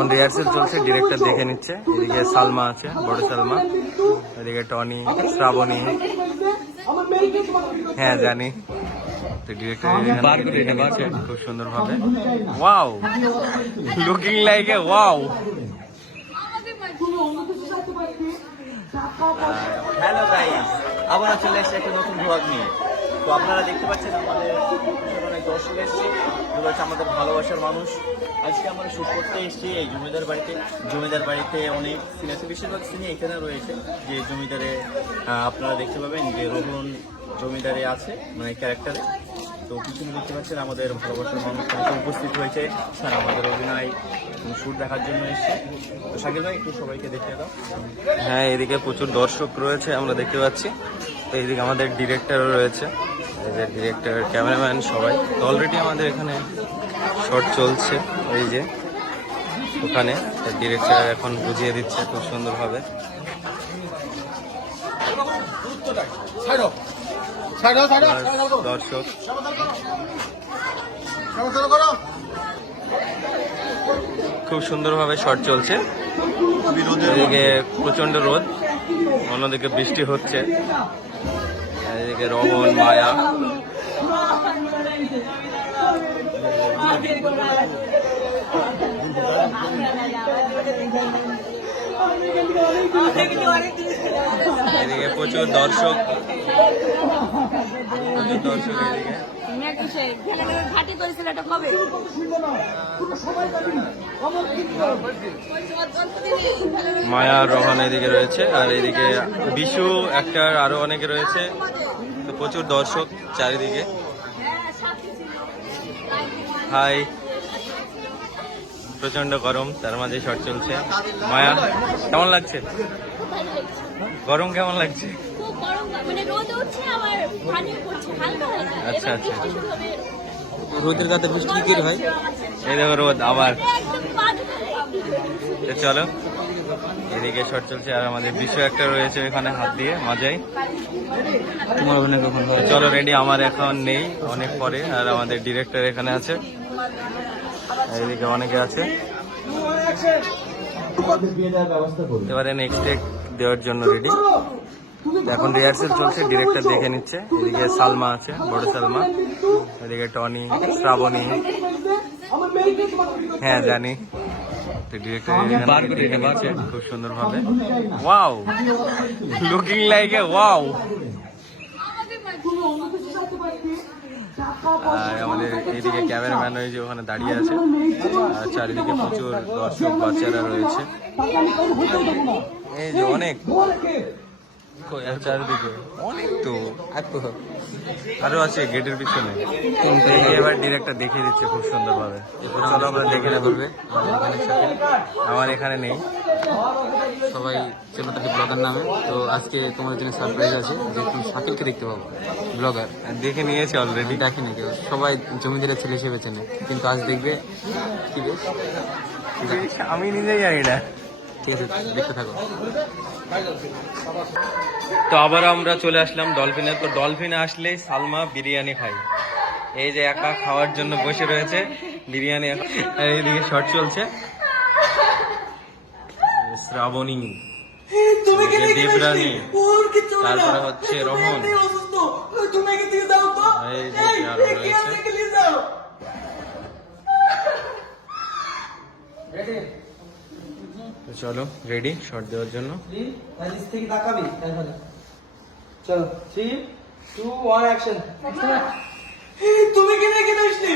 এখন রিহার্সেল চলছে, ডিরেক্টর দেখে নিচ্ছে। এদিকে সালমা আছে, বড় সালমা, এদিকে টনি, শ্রাবণী। হ্যাঁ জানি। তো ডিরেক্টর দেখে নিচ্ছে খুব সুন্দর ভাবে। Wow, looking like a wow. Hello guys, আবার চলে এসেছে একটা নতুন ব্লগ নিয়ে। তো আপনারা দেখতে পাচ্ছেন আমাদের অনেক দর্শক এসেছে, এগুলো হচ্ছে আমাদের ভালোবাসার মানুষ। আজকে আমরা শুট করতে এসেছি এই জমিদার বাড়িতে। জমিদার বাড়িতে অনেক সিন আছে, বেশিরভাগ সিনে এখানে রয়েছে। যে জমিদারে আপনারা দেখতে পাবেন যে রোহন জমিদারে আছে, মানে ক্যারেক্টারে। তো পিছনে দেখতে পাচ্ছেন আমাদের ভালোবাসার মানুষ উপস্থিত হয়েছে, স্যার আমাদের অভিনয় শুট দেখার জন্য এসেছে। তো শাকিল ভাই একটু সবাইকে দেখিয়ে দাও। হ্যাঁ, এদিকে প্রচুর দর্শক রয়েছে আমরা দেখতে পাচ্ছি। তো এইদিকে আমাদের ডিরেক্টরও রয়েছে, এই যে ডিরেক্টর, ক্যামেরাম্যান সবাই। তো অলরেডি আমাদের এখানে শট চলছে, এই যে ওখানে ডিরেক্টর এখন বুঝিয়ে দিচ্ছে খুব সুন্দরভাবে। দর্শক খুব সুন্দরভাবে শট চলছে। এদিকে প্রচন্ড রোদ, অন্যদিকে বৃষ্টি হচ্ছে। এদিকে রোহন, মায়া, এদিকে প্রচুর দর্শক, এদিকে মায়া, রোহন এদিকে রয়েছে, আর এদিকে বিশু অ্যাক্টর আরো অনেকে রয়েছে। তো প্রচুর দর্শক চারিদিকে। হাই, প্রচন্ড গরম, তার মাঝে শট চলছে। মায়া, কেমন লাগছে? গরম কেমন লাগছে? আচ্ছা আচ্ছা, রোদের রাতে বৃষ্টি কি হয়? এই দেখো রোদ আবার। চলো, এদিকে শট চলছে, আর আমাদের বিশ্ব একটা রয়েছে এখানে হাত দিয়ে মজাই। তোমার অভিনয় কখন? চলো রেডি, আমার এখন নেই, অনেক পরে। আর আমাদের ডিরেক্টর এখানে আছে, এদিকে অনেকে আছে। এবারে নেক্সট টেক দেওয়ার জন্য রেডি। এখন রিহার্সেল চলছে, ডিরেক্টর দেখে নিচ্ছে। এদিকে সালমা আছে, বড় সালমা, এদিকে টনি, শ্রাবণী। হ্যাঁ জানি। তো ডিরেক্টর দেখে নিচ্ছে খুব সুন্দর ভাবে। Wow, looking like a wow. আর আমাদের এইদিকে ক্যামেরাম্যান ওই যে ওখানে দাঁড়িয়ে আছে, আর চারিদিকে প্রচুর দর্শক বাচ্চারা রয়েছে। এই যে অনেক চারিদিকে অনেক, তো আরো আছে গেটের পিছনে। এবার ডিরেক্টর দেখিয়ে দিচ্ছে খুব সুন্দরভাবে। চলো আমরা দেখে নেব। আমার এখানে নেই, সবাই চলো তাকে ব্লগার নামে। তো আজকে তোমাদের জন্য সারপ্রাইজ আছে যে তুমি শাকিলকে দেখতে পাবো। ব্লগার দেখে নিয়েছে অলরেডি, দেখেনি কেউ, সবাই জমিদারের ছেলে হিসেবে চেনে, কিন্তু আজ দেখবে কি বেশ। আমি নিজেই জানি না। ঠিক আছে, দেখতে থাকো। তো আবার আমরা চলে আসলাম ডলফিনে। তো ডলফিনে আসলেই সালমা বিরিয়ানি খাই। এই যে একা খাওয়ার জন্য বসে রয়েছে বিরিয়ানি। আর এইদিকে শট চলছে, শ্রাবণী, দেবরানী, তারপরে হচ্ছে রোহন, এই যে আরো রয়েছে। তো চলো রেডি শট দেওয়ার জন্য। চলো 3, 2, 1 অ্যাকশন। তুমি কি দেখে আসলি?